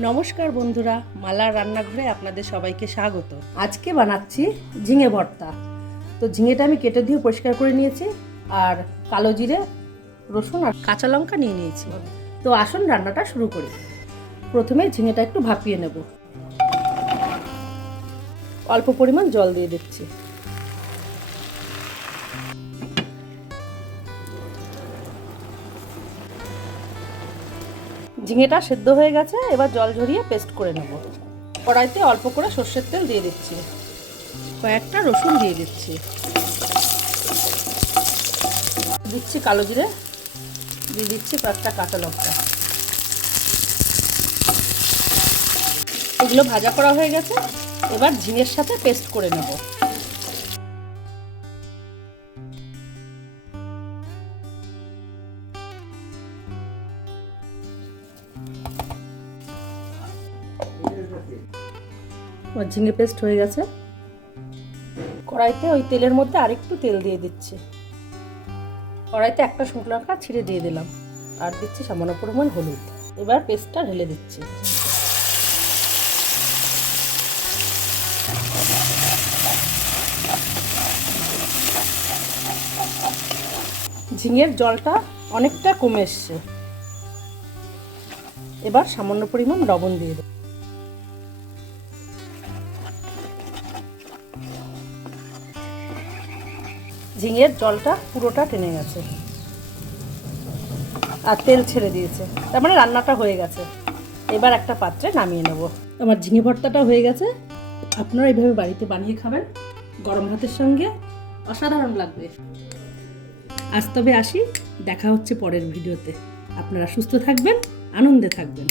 নমস্কার বন্ধুরা, মালার রান্নাঘরে আপনাদের সবাইকে স্বাগত। আজকে বানাচ্ছি ঝিঙে ভর্তা। তো ঝিঙেটা আমি কেটে দিয়ে পরিষ্কার করে নিয়েছি, আর কালো জিরে, রসুন আর কাঁচা লঙ্কা নিয়ে নিয়েছি। তো আসুন রান্নাটা শুরু করি। প্রথমে ঝিঙেটা একটু ভাপিয়ে নেব। অল্প পরিমাণ জল দিয়ে দিচ্ছি। ঝিঙেটা সেদ্ধ হয়ে গেছে, এবার জল ঝরিয়ে পেস্ট করে নেব। কড়াইতে অল্প করে সর্ষের তেল দিয়ে দিচ্ছি, কয়েকটা রসুন দিয়ে দিচ্ছি, দিচ্ছি কালো জিরে, দিয়ে দিচ্ছি কয়েকটা কাঁচা লঙ্কা। এগুলো ভাজা করা হয়ে গেছে, এবার ঝিঙের সাথে পেস্ট করে নেব। ঝিঙে পেস্ট হয়ে গেছে। কড়াইতে ওই তেলের মধ্যে আরেকটু তেল দিয়ে দিচ্ছি। কড়াইতে একটা শুকনো লঙ্কা ছিঁড়ে দিয়ে দিলাম, আর দিচ্ছি সামান্য পরিমাণ হলুদ। এবার পেস্টটা ঢেলে দিচ্ছি। ঝিঙের জলটা অনেকটা কমে এসছে, এবার সামান্য পরিমাণ লবণ দিয়ে দেব। ঝিঙের জলটা পুরোটা টেনে গেছে আর তেল ছেড়ে দিয়েছে, তার মানে রান্নাটা হয়ে গেছে। এবার একটা পাত্রে নামিয়ে নেব। আমার ঝিঙে ভর্তাটা হয়ে গেছে। আপনারা এইভাবে বাড়িতে বানিয়ে খাবেন, গরম ভাতের সঙ্গে অসাধারণ লাগবে। আজ তবে আসি, দেখা হচ্ছে পরের ভিডিওতে। আপনারা সুস্থ থাকবেন, আনন্দে থাকবেন।